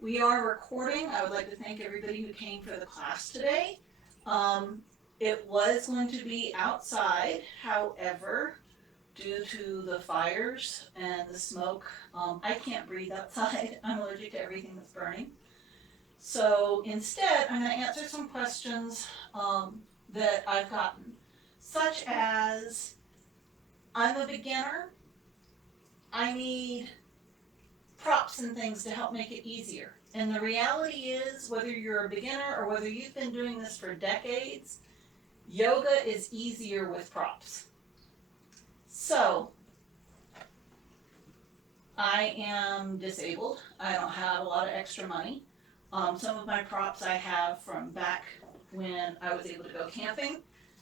We are recording. I would like to thank everybody who came for the class today. Um, it was going to be outside, however, due to the fires and the smoke, I can't breathe outside. I'm allergic to everything that's burning. So instead, I'm going to answer some questions that I've gotten, such as I'm a beginner, I need props and things to help make it easier. And the reality is, whether you're a beginner or whether you've been doing this for decades, yoga is easier with props. So, I am disabled. I don't have a lot of extra money. Some of my props I have from back when I was able to go camping.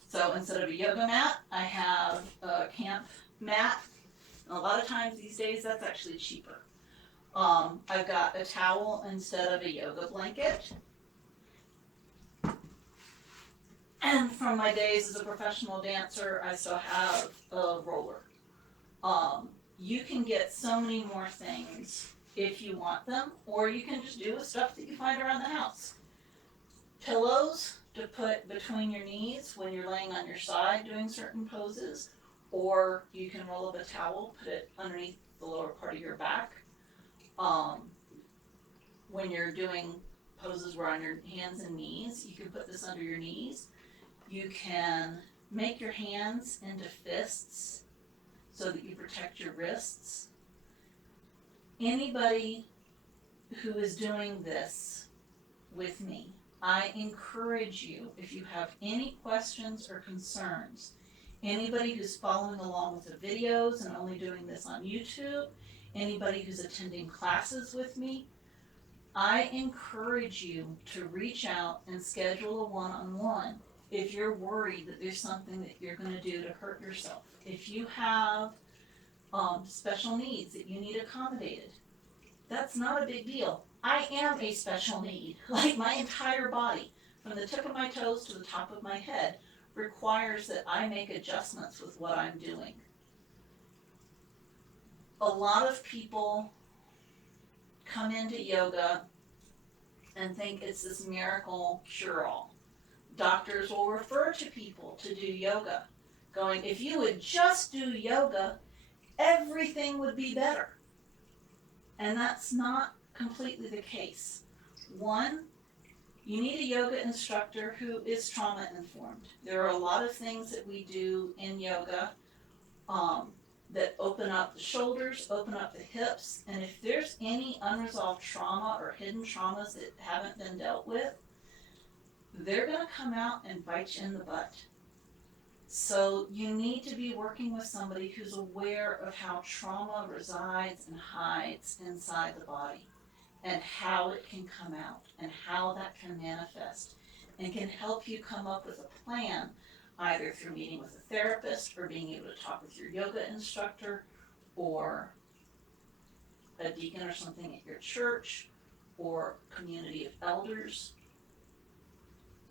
So instead of a yoga mat, I have a camp mat. And a lot of times these days that's actually cheaper. I've got a towel instead of a yoga blanket. And from my days as a professional dancer, I still have a roller. You can get so many more things if you want them, or you can just do with stuff that you find around the house. Pillows to put between your knees when you're laying on your side doing certain poses, or you can roll up a towel, put it underneath the lower part of your back. When you're doing poses where on your hands and knees, you can put this under your knees. You can make your hands into fists so that you protect your wrists. Anybody who is doing this with me, I encourage you, if you have any questions or concerns, anybody who's following along with the videos and only doing this on YouTube, anybody who's attending classes with me, I encourage you to reach out and schedule a one-on-one if you're worried that there's something that you're going to do to hurt yourself. If you have special needs that you need accommodated, that's not a big deal. I am a special need. Like my entire body, from the tip of my toes to the top of my head, requires that I make adjustments with what I'm doing. A lot of people come into yoga and think it's this miracle cure-all. Doctors will refer to people to do yoga, going, if you would just do yoga, everything would be better. And that's not completely the case. One, you need a yoga instructor who is trauma informed. There are a lot of things that we do in yoga that open up the shoulders, open up the hips, and if there's any unresolved trauma or hidden traumas that haven't been dealt with, they're going to come out and bite you in the butt. So you need to be working with somebody who's aware of how trauma resides and hides inside the body and how it can come out and how that can manifest and can help you come up with a plan, either through meeting with a therapist or being able to talk with your yoga instructor or a deacon or something at your church or community of elders.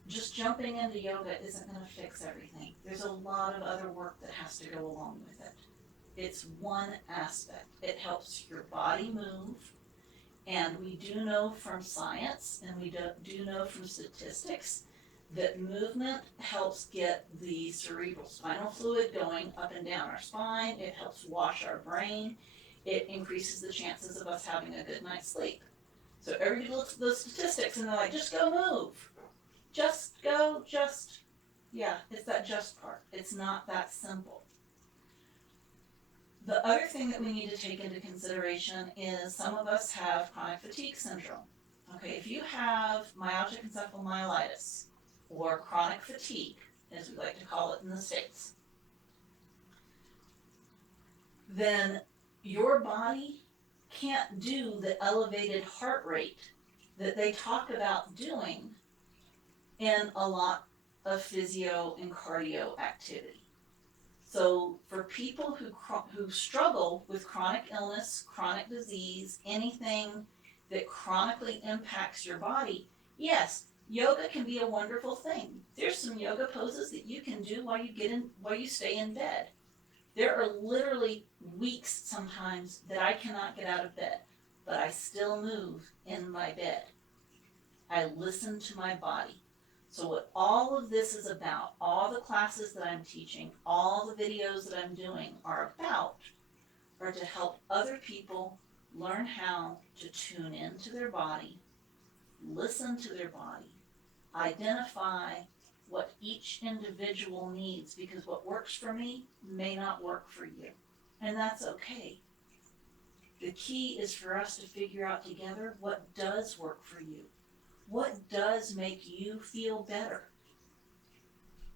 Just jumping into yoga isn't going to fix everything. There's a lot of other work that has to go along with it. It's one aspect. It helps your body move, and we do know from science and we do know from statistics that movement helps get the cerebral spinal fluid going up and down our spine. It helps wash our brain. It increases the chances of us having a good night's sleep. So everybody looks at those statistics and they're like, just go move. Just go, yeah, it's that just part. It's not that simple. The other thing that we need to take into consideration is some of us have chronic fatigue syndrome. Okay, if you have myalgic encephalomyelitis, or chronic fatigue, as we like to call it in the States, then your body can't do the elevated heart rate that they talk about doing in a lot of physio and cardio activity. So for people who struggle with chronic illness, chronic disease, anything that chronically impacts your body, yes, yoga can be a wonderful thing. There's some yoga poses that you can do while you stay in bed. There are literally weeks sometimes that I cannot get out of bed. but I still move in my bed. I listen to my body. So what all of this is about, all the classes that I'm teaching, all the videos that I'm doing are to help other people learn how to tune into their body, listen to their body, identify what each individual needs, because what works for me may not work for you. And that's okay. The key is for us to figure out together what does work for you. What does make you feel better?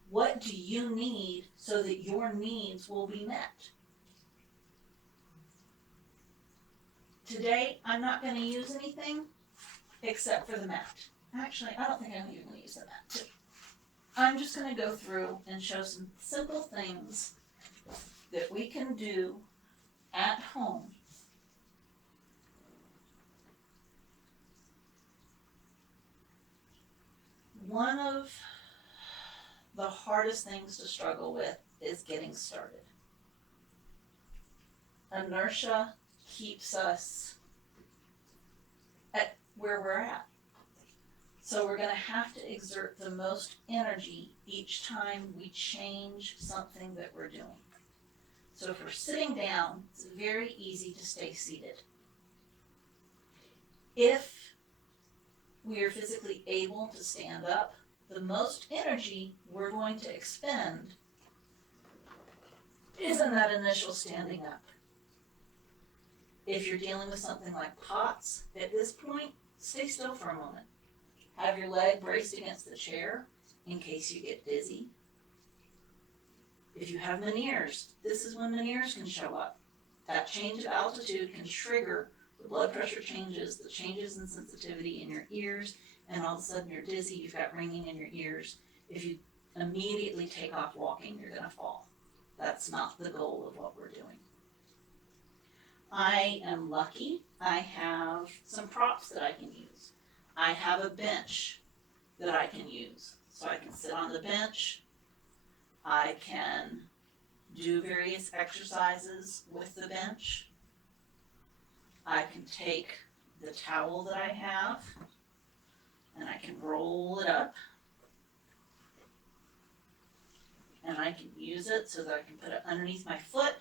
What do you need so that your needs will be met? Today, I'm not going to use anything except for the mat. Actually, I don't think I'm even going to use the mat too. I'm just going to go through and show some simple things that we can do at home one of the hardest things to struggle with is getting started. Inertia keeps us at where we're at. So we're going to have to exert the most energy each time we change something that we're doing. So if we're sitting down, it's very easy to stay seated. If we are physically able to stand up, the most energy we're going to expend is in that initial standing up. If you're dealing with something like POTS, at this point, stay still for a moment. Have your leg braced against the chair in case you get dizzy. If you have Meniere's, this is when Meniere's can show up. That change of altitude can trigger the blood pressure changes, the changes in sensitivity in your ears, and all of a sudden you're dizzy, you've got ringing in your ears. If you immediately take off walking, you're going to fall. That's not the goal of what we're doing. I am lucky. I have some props that I can use. I have a bench that I can use. So I can sit on the bench. I can do various exercises with the bench. I can take the towel that I have and I can roll it up. And I can use it so that I can put it underneath my foot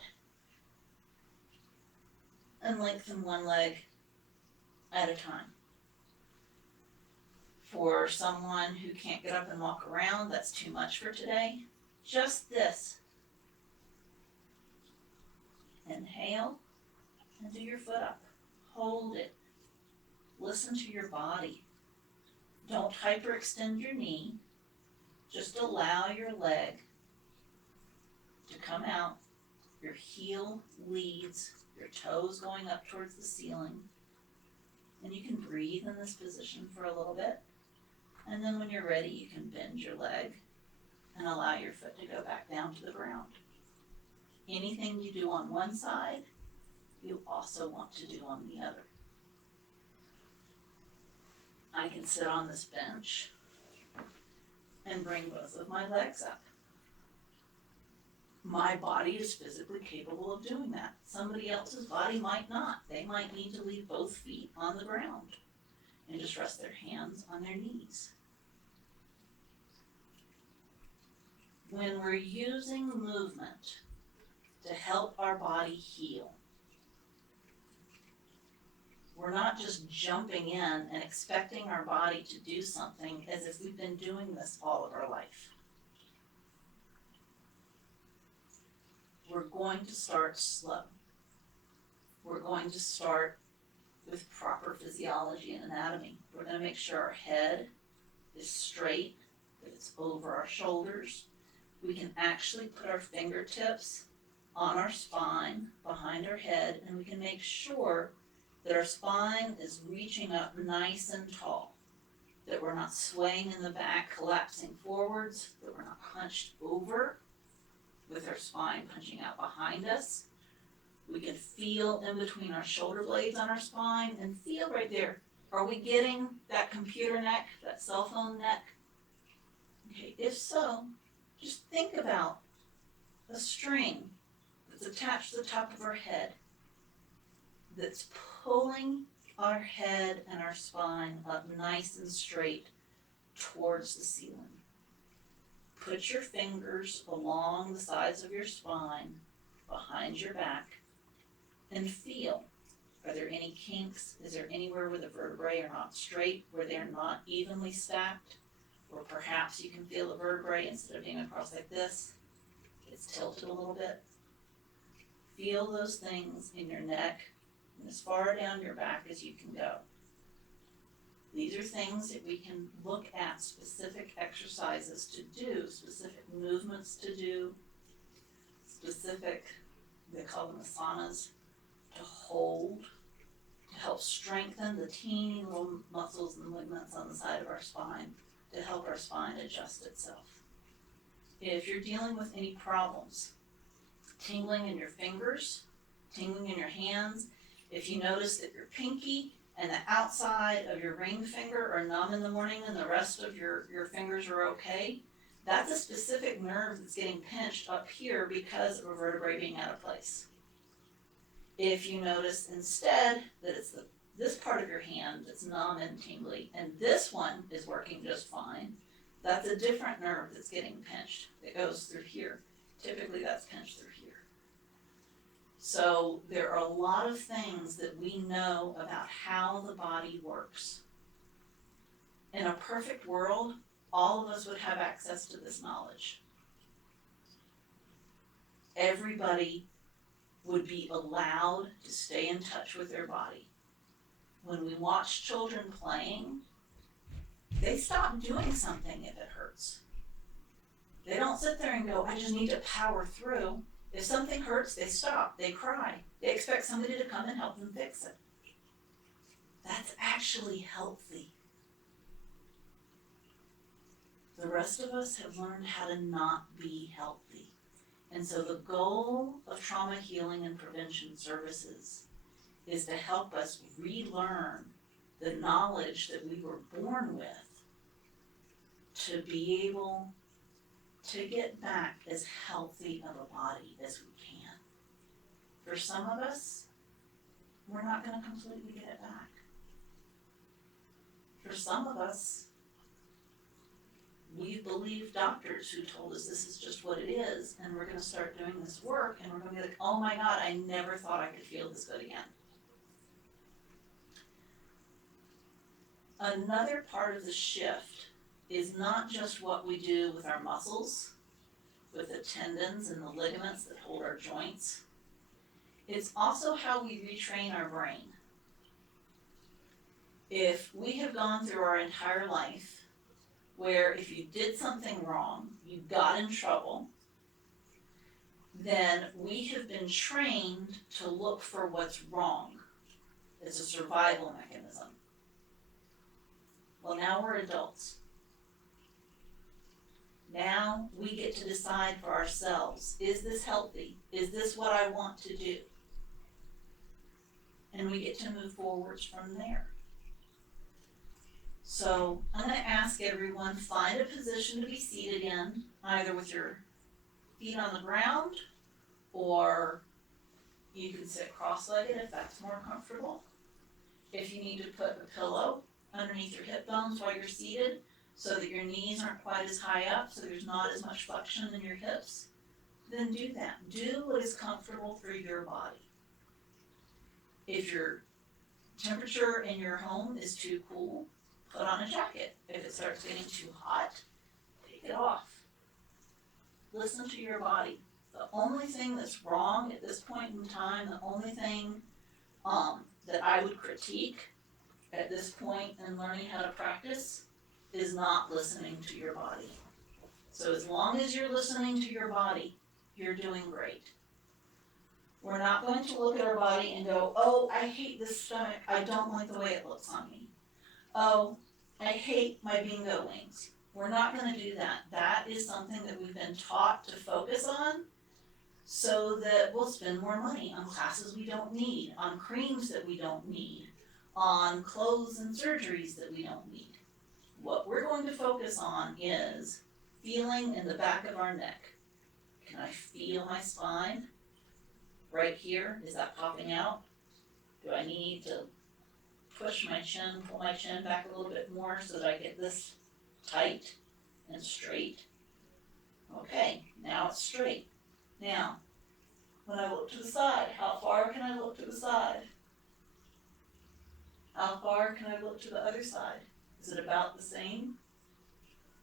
and lengthen one leg at a time. For someone who can't get up and walk around, that's too much for today. Just this. Inhale and do your foot up. Hold it. Listen to your body. Don't hyperextend your knee. Just allow your leg to come out. Your heel leads, your toes going up towards the ceiling. And you can breathe in this position for a little bit. And then when you're ready, you can bend your leg and allow your foot to go back down to the ground. Anything you do on one side, you also want to do on the other. I can sit on this bench and bring both of my legs up. My body is physically capable of doing that. Somebody else's body might not. They might need to leave both feet on the ground and just rest their hands on their knees. When we're using movement to help our body heal, we're not just jumping in and expecting our body to do something as if we've been doing this all of our life. We're going to start slow. We're going to start with proper physiology and anatomy. We're going to make sure our head is straight, that it's over our shoulders. We can actually put our fingertips on our spine, behind our head, and we can make sure that our spine is reaching up nice and tall, that we're not swaying in the back, collapsing forwards, that we're not hunched over with our spine punching out behind us. We can feel in between our shoulder blades on our spine and feel right there. Are we getting that computer neck, that cell phone neck? Okay, if so, just think about a string that's attached to the top of our head that's pulling our head and our spine up nice and straight towards the ceiling. Put your fingers along the sides of your spine, behind your back, and feel. Are there any kinks? Is there anywhere where the vertebrae are not straight, where they're not evenly stacked? Or perhaps you can feel the vertebrae, instead of being across like this, it's tilted a little bit. Feel those things in your neck and as far down your back as you can go. These are things that we can look at specific exercises to do, specific movements to do, specific, they call them asanas, to hold, to help strengthen the teeny little muscles and ligaments on the side of our spine, to help our spine adjust itself. If you're dealing with any problems, tingling in your fingers, tingling in your hands, if you notice that your pinky and the outside of your ring finger are numb in the morning and the rest of your fingers are okay, that's a specific nerve that's getting pinched up here because of a vertebrae being out of place. If you notice instead that it's this part of your hand that's numb and tingly, and this one is working just fine, that's a different nerve that's getting pinched that goes through here. Typically that's pinched through here. So there are a lot of things that we know about how the body works. In a perfect world, all of us would have access to this knowledge. Everybody would be allowed to stay in touch with their body. When we watch children playing, they stop doing something if it hurts. They don't sit there and go, I just need to power through. If something hurts, they stop, they cry. They expect somebody to come and help them fix it. That's actually healthy. The rest of us have learned how to not be healthy. And so the goal of trauma healing and prevention services is to help us relearn the knowledge that we were born with to be able to get back as healthy of a body as we can. For some of us, we're not going to completely get it back. For some of us, we've believed doctors who told us this is just what it is, and we're going to start doing this work, and we're going to be like, oh my God, I never thought I could feel this good again. Another part of the shift is not just what we do with our muscles, with the tendons and the ligaments that hold our joints. It's also how we retrain our brain. If we have gone through our entire life where if you did something wrong, you got in trouble, then we have been trained to look for what's wrong. It's a survival mechanism. Well, now we're adults. Now we get to decide for ourselves, is this healthy? Is this what I want to do? And we get to move forwards from there. So I'm going to ask everyone, find a position to be seated in, either with your feet on the ground, or you can sit cross-legged if that's more comfortable. If you need to put a pillow underneath your hip bones while you're seated, so that your knees aren't quite as high up, so there's not as much flexion in your hips, then do that. Do what is comfortable for your body. If your temperature in your home is too cool, put on a jacket. If it starts getting too hot, take it off. Listen to your body. The only thing that's wrong at this point in time, the only thing that I would critique at this point in learning how to practice is not listening to your body. So as long as you're listening to your body, you're doing great. We're not going to look at our body and go, oh, I hate this stomach. I don't like the way it looks on me. Oh, I hate my bingo wings. We're not going to do that. That is something that we've been taught to focus on so that we'll spend more money on classes we don't need, on creams that we don't need, on clothes and surgeries that we don't need. What we're going to focus on is feeling in the back of our neck. Can I feel my spine? Right here, is that popping out? Do I need to push my chin, pull my chin back a little bit more so that I get this tight and straight. Okay, now it's straight. Now, when I look to the side, how far can I look to the side? How far can I look to the other side? Is it about the same?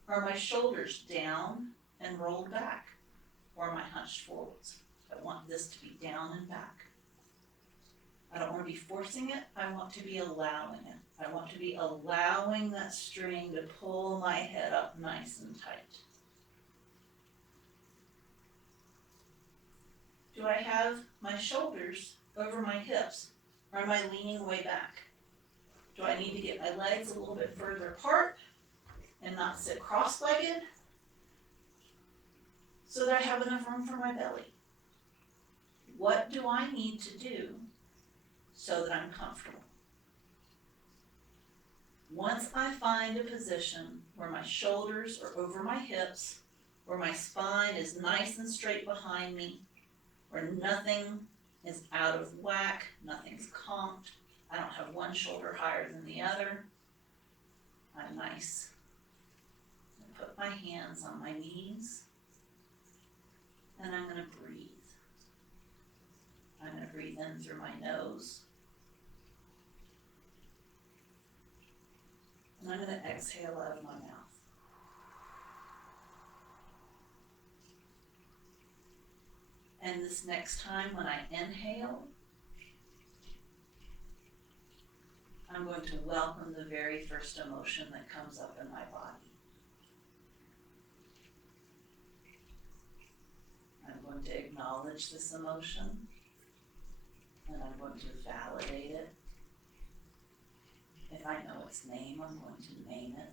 Are my shoulders down and rolled back? Or am I hunched forwards? I want this to be down and back. I don't want to be forcing it, I want to be allowing it. I want to be allowing that string to pull my head up nice and tight. Do I have my shoulders over my hips, or am I leaning way back? Do I need to get my legs a little bit further apart and not sit cross-legged so that I have enough room for my belly? What do I need to do so that I'm comfortable? Once I find a position where my shoulders are over my hips, where my spine is nice and straight behind me, where nothing is out of whack, nothing's conked, I don't have one shoulder higher than the other, I'm nice. I put my hands on my knees, and I'm going to breathe. I'm going to breathe in through my nose, and I'm going to exhale out of my mouth. And this next time when I inhale, I'm going to welcome the very first emotion that comes up in my body. I'm going to acknowledge this emotion, and I'm going to validate it. If I know its name, I'm going to name it.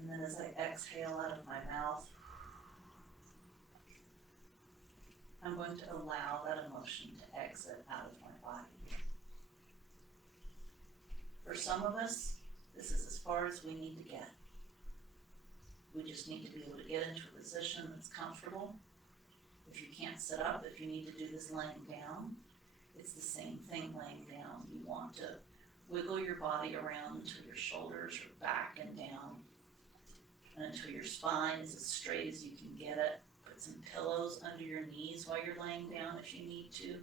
And then as I exhale out of my mouth, I'm going to allow that emotion to exit out of my body. For some of us, this is as far as we need to get. We just need to be able to get into a position that's comfortable. If you can't sit up, if you need to do this laying down, it's the same thing laying down. You want to wiggle your body around until your shoulders are back and down, and until your spine is as straight as you can get it. Put some pillows under your knees while you're laying down if you need to.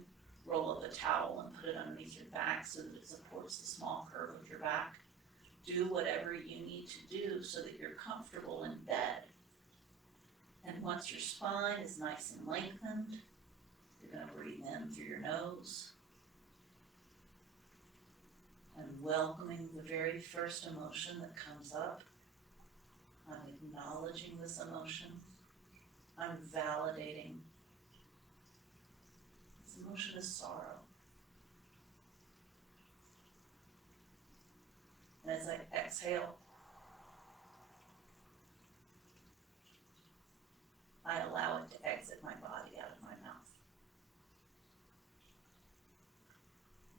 Roll up a towel and put it underneath your back so that it supports the small curve of your back. Do whatever you need to do so that you're comfortable in bed. And once your spine is nice and lengthened, you're going to breathe in through your nose. And welcoming the very first emotion that comes up. I'm acknowledging this emotion. I'm validating. This emotion is sorrow. And as I exhale, I allow it to exit my body out of my mouth.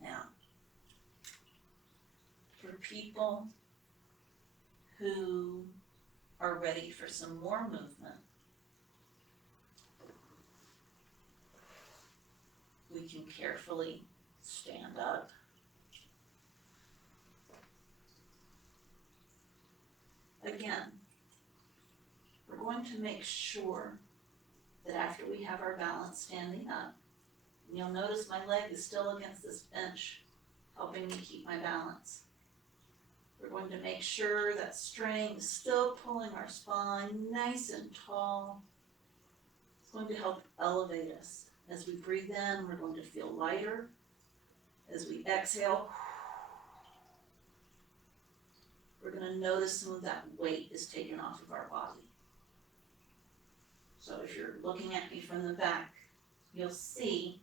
Now, for people who are ready for some more movement, we can carefully stand up. Again, we're going to make sure that after we have our balance standing up, and you'll notice my leg is still against this bench, helping me keep my balance. We're going to make sure that string is still pulling our spine nice and tall. It's going to help elevate us. As we breathe in, we're going to feel lighter. As we exhale, we're going to notice some of that weight is taken off of our body. So if you're looking at me from the back, you'll see,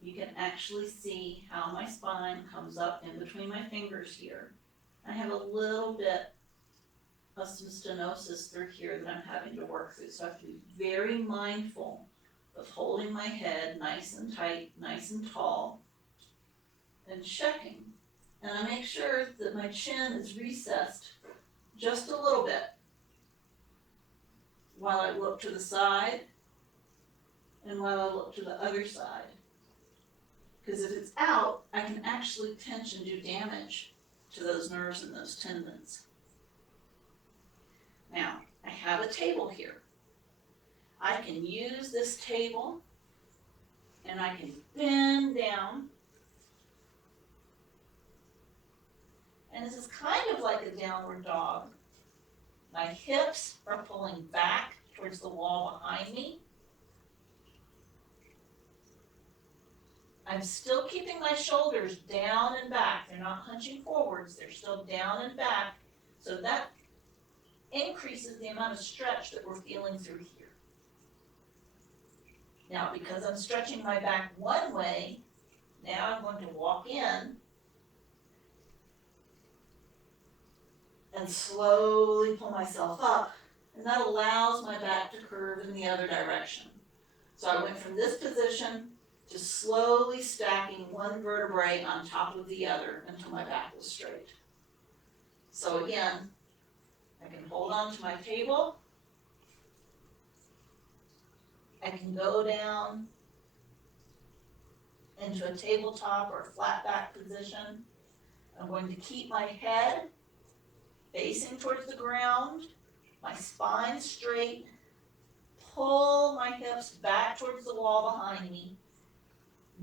you can actually see how my spine comes up in between my fingers here. I have a little bit of some stenosis through here that I'm having to work through. So I have to be very mindful of holding my head nice and tight, nice and tall, and checking. And I make sure that my chin is recessed just a little bit while I look to the side and while I look to the other side. Because if it's out, I can actually pinch and do damage to those nerves and those tendons. Now, I have a table here. I can use this table and I can bend down. And this is kind of like a downward dog. My hips are pulling back towards the wall behind me. I'm still keeping my shoulders down and back. They're not hunching forwards, they're still down and back. So that increases the amount of stretch that we're feeling through here. Now, because I'm stretching my back one way, now I'm going to walk in and slowly pull myself up, and that allows my back to curve in the other direction. So I went from this position to slowly stacking one vertebrae on top of the other until my back was straight. So again, I can hold on to my table. I can go down into a tabletop or flat back position. I'm going to keep my head facing towards the ground, my spine straight, pull my hips back towards the wall behind me,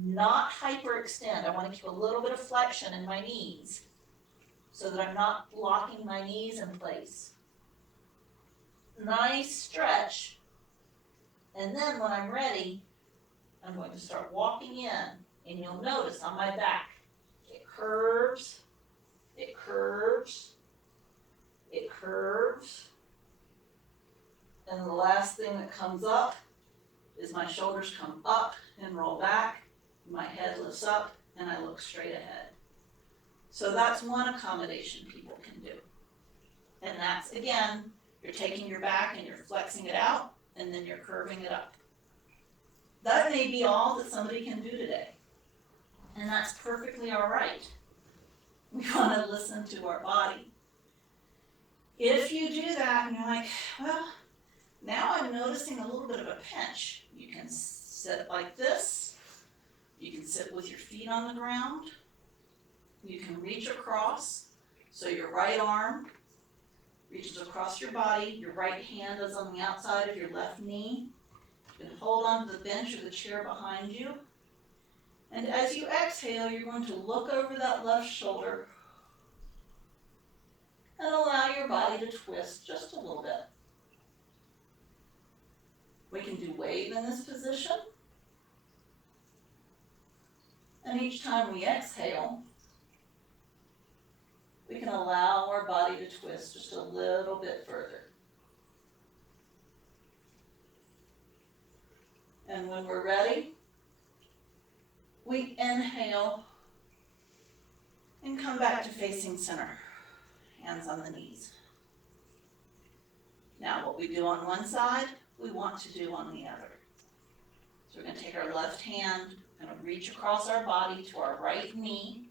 not hyperextend. I want to keep a little bit of flexion in my knees so that I'm not locking my knees in place. Nice stretch. And then when I'm ready, I'm going to start walking in, and you'll notice on my back, it curves, it curves, it curves. And the last thing that comes up is my shoulders come up and roll back, my head lifts up, and I look straight ahead. So that's one accommodation people can do. And that's, again, you're taking your back and you're flexing it out, and then you're curving it up. That may be all that somebody can do today. And that's perfectly all right. We want to listen to our body. If you do that and you're like, well, now I'm noticing a little bit of a pinch. You can sit like this. You can sit with your feet on the ground. You can reach across. So your right arm reaches across your body. Your right hand is on the outside of your left knee. You can hold on to the bench or the chair behind you. And as you exhale, you're going to look over that left shoulder and allow your body to twist just a little bit. We can do W.A.V.E in this position. And each time we exhale, we can allow our body to twist just a little bit further. And when we're ready, we inhale and come back to facing center. Hands on the knees. Now what we do on one side, we want to do on the other. So we're going to take our left hand and reach across our body to our right knee.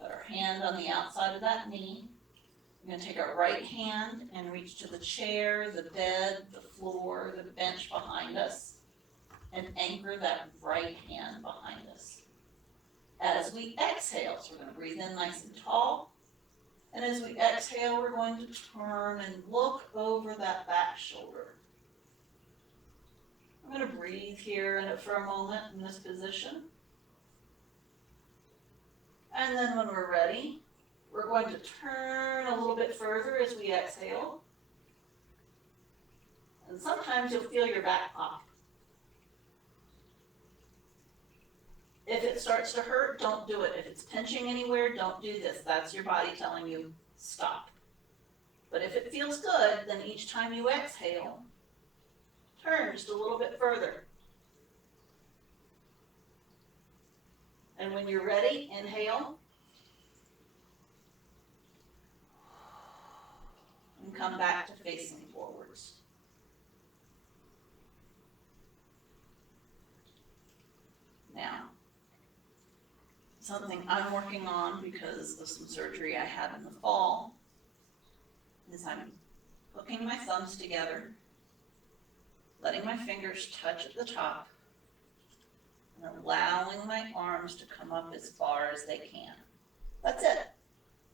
Put our hand on the outside of that knee. We're going to take our right hand and reach to the chair, the bed, the floor, the bench behind us, and anchor that right hand behind us. As we exhale, so we're going to breathe in nice and tall. And as we exhale, we're going to turn and look over that back shoulder. I'm going to breathe here for a moment in this position. And then when we're ready, we're going to turn a little bit further as we exhale. And sometimes you'll feel your back pop. If it starts to hurt, don't do it. If it's pinching anywhere, don't do this. That's your body telling you, stop. But if it feels good, then each time you exhale, turn just a little bit further. And when you're ready, inhale. And come back to facing forwards. Now, something I'm working on because of some surgery I had in the fall is I'm hooking my thumbs together, letting my fingers touch at the top, and and allowing my arms to come up as far as they can. That's it.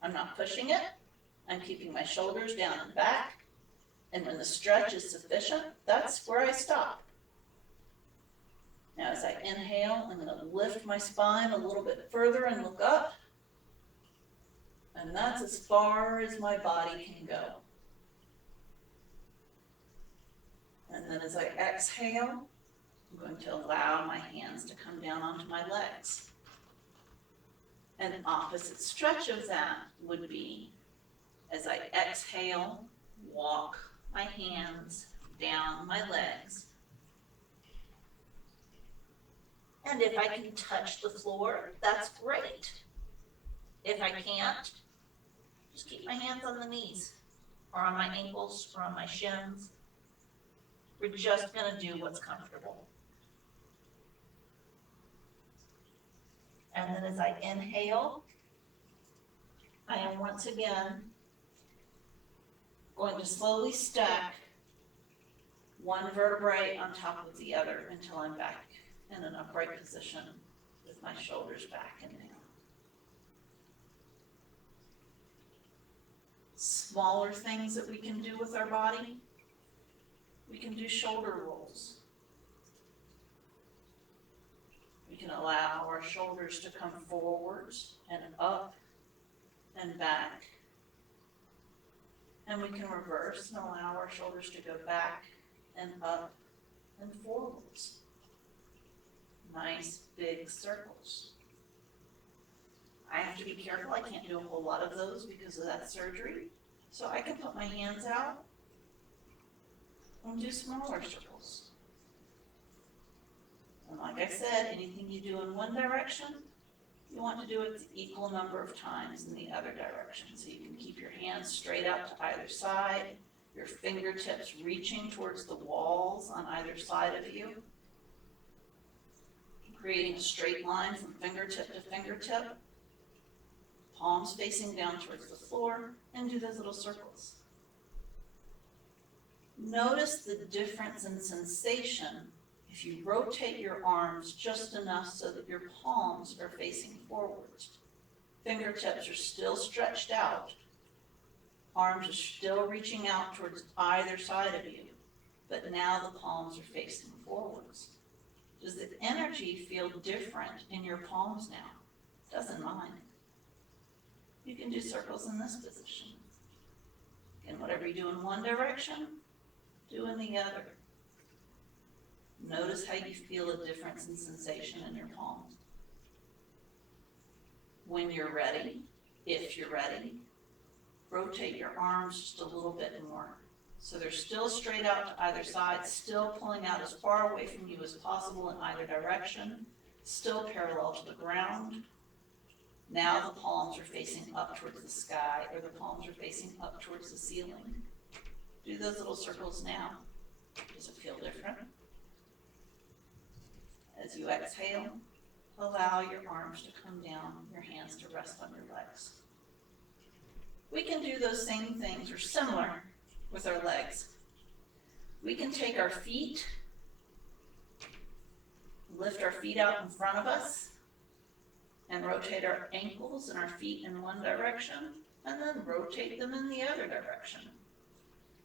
I'm not pushing it. I'm keeping my shoulders down and back. And when the stretch is sufficient, that's where I stop. Now as I inhale, I'm going to lift my spine a little bit further and look up. And that's as far as my body can go. And then as I exhale, I'm going to allow my hands to come down onto my legs. An opposite stretch of that would be, as I exhale, walk my hands down my legs. And if I can touch the floor, that's great. If I can't, just keep my hands on the knees, or on my ankles, or on my shins. We're just going to do what's comfortable. And then as I inhale, I am once again going to slowly stack one vertebrae on top of the other until I'm back in an upright position with my shoulders back and down. Smaller things that we can do with our body, we can do shoulder rolls. We can allow our shoulders to come forwards and up and back. And we can reverse and allow our shoulders to go back and up and forwards. Nice big circles. I have to be careful. I can't do a whole lot of those because of that surgery. So I can put my hands out and do smaller circles. And like I said, anything you do in one direction, you want to do it the equal number of times in the other direction. So you can keep your hands straight out to either side, your fingertips reaching towards the walls on either side of you, creating a straight line from fingertip to fingertip, palms facing down towards the floor, and do those little circles. Notice the difference in sensation if you rotate your arms just enough so that your palms are facing forwards. Fingertips are still stretched out. Arms are still reaching out towards either side of you, but now the palms are facing forwards. Does the energy feel different in your palms now? Doesn't mine. You can do circles in this position. And whatever you do in one direction, do in the other. Notice how you feel a difference in sensation in your palms. When you're ready, if you're ready, rotate your arms just a little bit more. So they're still straight out to either side, still pulling out as far away from you as possible in either direction, still parallel to the ground. Now the palms are facing up towards the sky, or the palms are facing up towards the ceiling. Do those little circles now. Does it feel different? As you exhale, allow your arms to come down, your hands to rest on your legs. We can do those same things, or similar, with our legs. We can take our feet, lift our feet out in front of us, and rotate our ankles and our feet in one direction, and then rotate them in the other direction.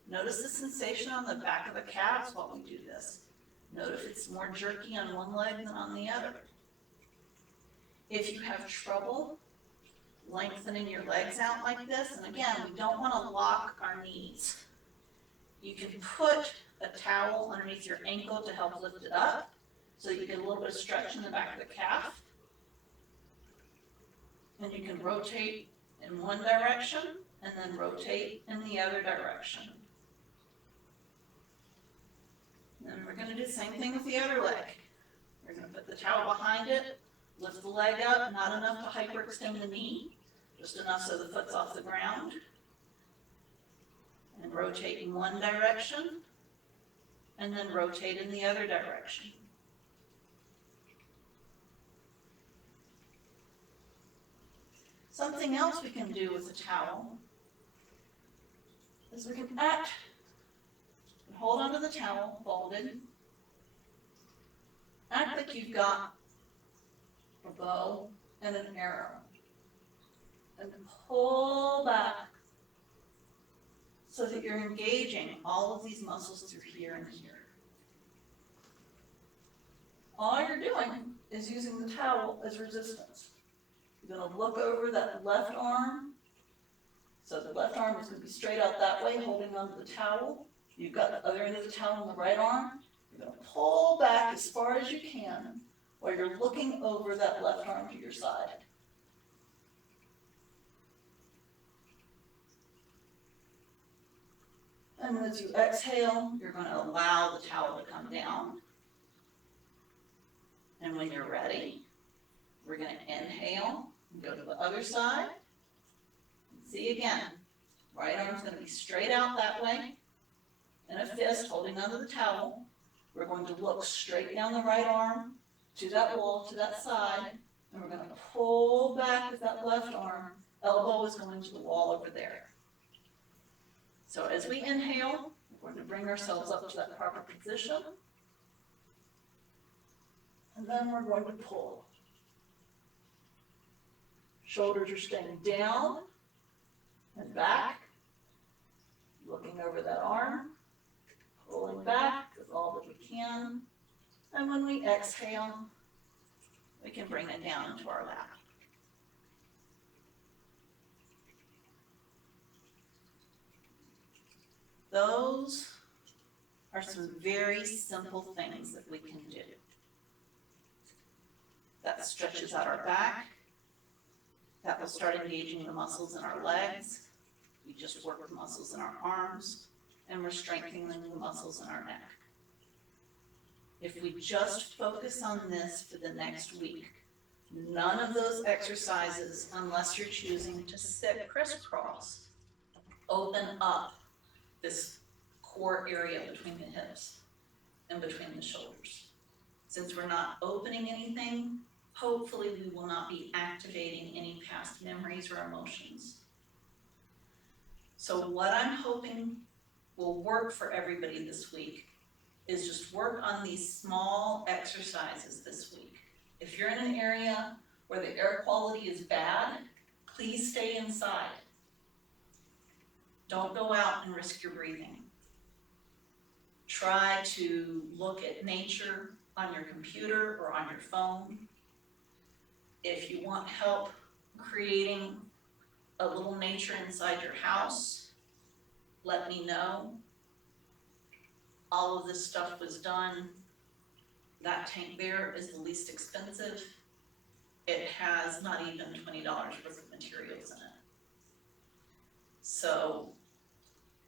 Notice the sensation on the back of the calves while we do this. Note if it's more jerky on one leg than on the other. If you have trouble lengthening your legs out like this, and again, we don't want to lock our knees. You can put a towel underneath your ankle to help lift it up, so you get a little bit of stretch in the back of the calf. And you can rotate in one direction, and then rotate in the other direction. And we're going to do the same thing with the other leg. We're going to put the towel behind it, lift the leg up, not enough to hyperextend the knee, just enough so the foot's off the ground. And rotate in one direction, and then rotate in the other direction. Something else we can do with a towel is we can hold onto the towel, folded. Act like you've got a bow, and an arrow. And pull back so that you're engaging all of these muscles through here and here. All you're doing is using the towel as resistance. You're going to look over that left arm. So the left arm is going to be straight out that way, holding onto the towel. You've got the other end of the towel on the right arm. You're going to pull back as far as you can while you're looking over that left arm to your side. And as you exhale, you're going to allow the towel to come down. And when you're ready, we're going to inhale and go to the other side. See again, right arm's going to be straight out that way in a fist holding onto the towel. We're going to look straight down the right arm to that wall, to that side, and we're going to pull back with that left arm. Elbow is going to the wall over there. So as we inhale, we're going to bring ourselves up to that proper position. And then we're going to pull. Shoulders are staying down and back. Looking over that arm. Pulling back with all that we can. And when we exhale, we can bring it down into our lap. Those are some very simple things that we can do. That stretches out our back. That will start engaging the muscles in our legs. We just work with muscles in our arms, and we're strengthening the muscles in our neck. If we just focus on this for the next week, none of those exercises, unless you're choosing to sit crisscross, open up this core area between the hips and between the shoulders. Since we're not opening anything, hopefully we will not be activating any past memories or emotions. So what I'm hoping will work for everybody this week is just work on these small exercises this week. If you're in an area where the air quality is bad, please stay inside. Don't go out and risk your breathing. Try to look at nature on your computer or on your phone. If you want help creating a little nature inside your house, let me know. All of this stuff was done. That tank there is the least expensive. It has not even $20 worth of materials in it. So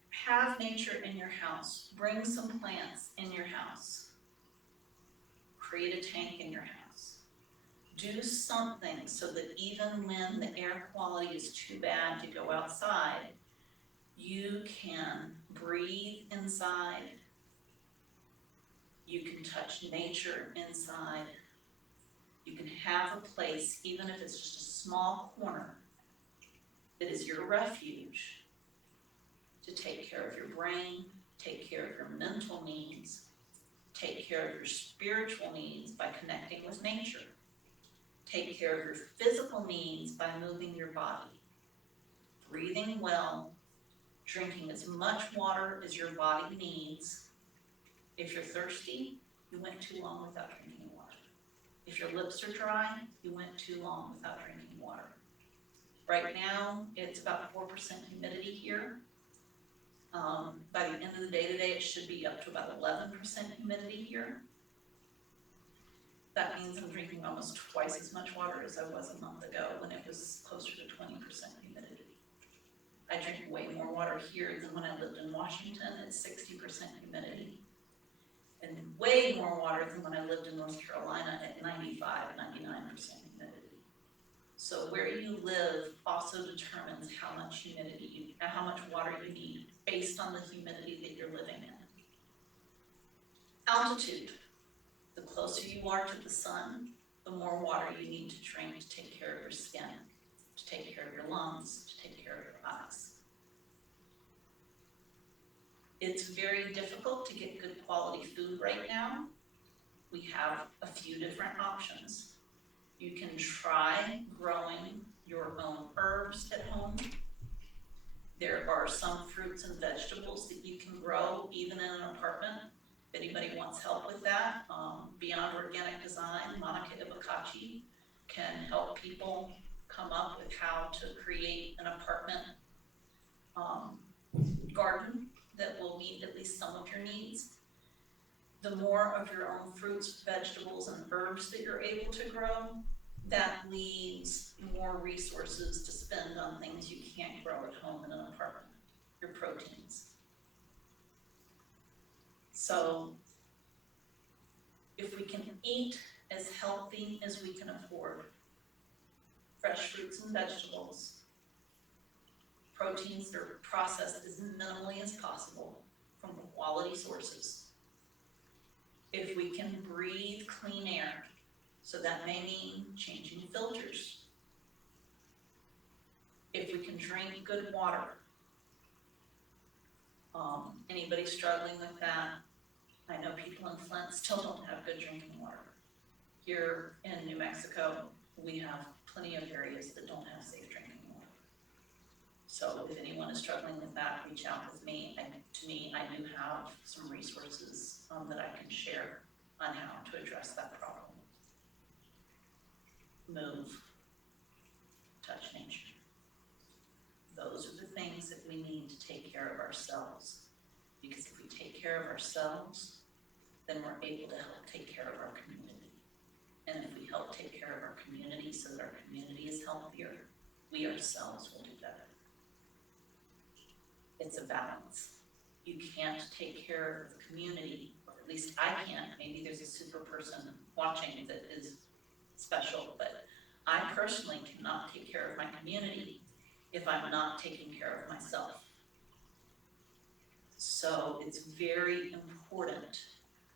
have nature in your house. Bring some plants in your house. Create a tank in your house. Do something so that even when the air quality is too bad to go outside, you can breathe inside. You can touch nature inside. You can have a place, even if it's just a small corner, that is your refuge to take care of your brain, take care of your mental needs, take care of your spiritual needs by connecting with nature, take care of your physical needs by moving your body, breathing well, drinking as much water as your body needs. If you're thirsty, you went too long without drinking water. If your lips are dry, you went too long without drinking water. Right now, it's about 4% humidity here. By the end of the day today, it should be up to about 11% humidity here. That means I'm drinking almost twice as much water as I was a month ago when it was closer to 20% humidity. I drink way more water here than when I lived in Washington at 60% humidity. And way more water than when I lived in North Carolina at 95, 99% humidity. So where you live also determines how much humidity how much water you need based on the humidity that you're living in. Altitude. The closer you are to the sun, the more water you need to drink to take care of your skin, to take care of your lungs, to take care of your eyes. It's very difficult to get good quality food right now. We have a few different options. You can try growing your own herbs at home. There are some fruits and vegetables that you can grow even in an apartment. If anybody wants help with that, Beyond Organic Design, Monica Ibakachi can help people come up with how to create an apartment garden that will meet at least some of your needs. The more of your own fruits, vegetables, and herbs that you're able to grow, that leaves more resources to spend on things you can't grow at home in an apartment, your proteins. So if we can eat as healthy as we can afford, fresh fruits and vegetables, proteins that are processed as minimally as possible from quality sources. If we can breathe clean air, so that may mean changing filters. If we can drink good water, anybody struggling with that? I know people in Flint still don't have good drinking water. Here in New Mexico, we have plenty of areas that don't have safe drinking water. So if anyone is struggling with that, reach out with me. To me, I do have some resources that I can share on how to address that problem. Move, touch nature. Those are the things that we need to take care of ourselves. Because if we take care of ourselves, then we're able to help take care of our community. And if we help take care of our community so that our community is healthier, we ourselves will do better. It's a balance. You can't take care of the community, or at least I can't. Maybe there's a super person watching that is special, but I personally cannot take care of my community if I'm not taking care of myself. So it's very important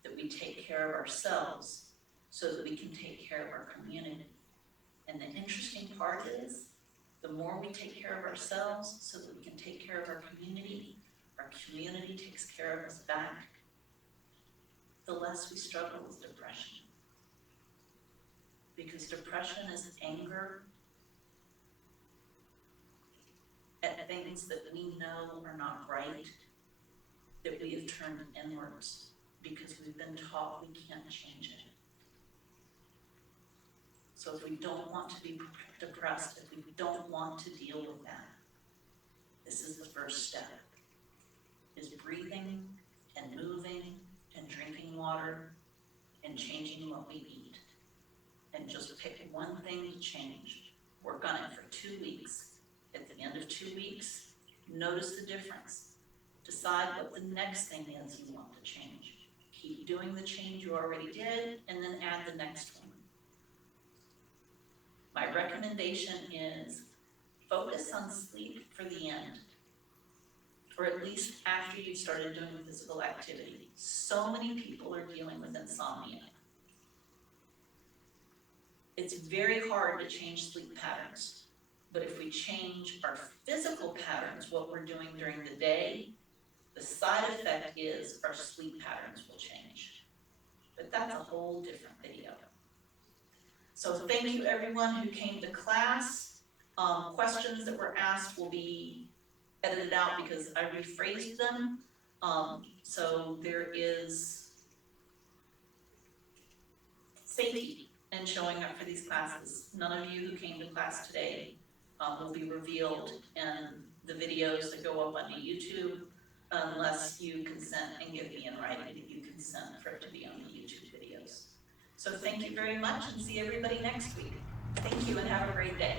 that we take care of ourselves so that we can take care of our community. And the interesting part is, the more we take care of ourselves so that we can take care of our community takes care of us back, the less we struggle with depression. Because depression is anger at things that we know are not right, that we have turned inwards because we've been taught we can't change it. So if we don't want to be depressed, if we don't want to deal with that, this is the first step, is breathing and moving and drinking water and changing what we eat. And just pick one thing to change. Work on it for 2 weeks. At the end of 2 weeks, notice the difference. Decide what the next thing is you want to change. Keep doing the change you already did, and then add the next one. My recommendation is focus on sleep for the end, or at least after you've started doing physical activity. So many people are dealing with insomnia. It's very hard to change sleep patterns, but if we change our physical patterns, what we're doing during the day, the side effect is our sleep patterns will change. But that's a whole different video. So thank you everyone who came to class. Questions that were asked will be edited out because I rephrased them. So there is safety in showing up for these classes. None of you who came to class today will be revealed in the videos that go up on YouTube unless you consent and give me in writing that you consent for it to be on the YouTube videos. So thank you very much and see everybody next week. Thank you and have a great day.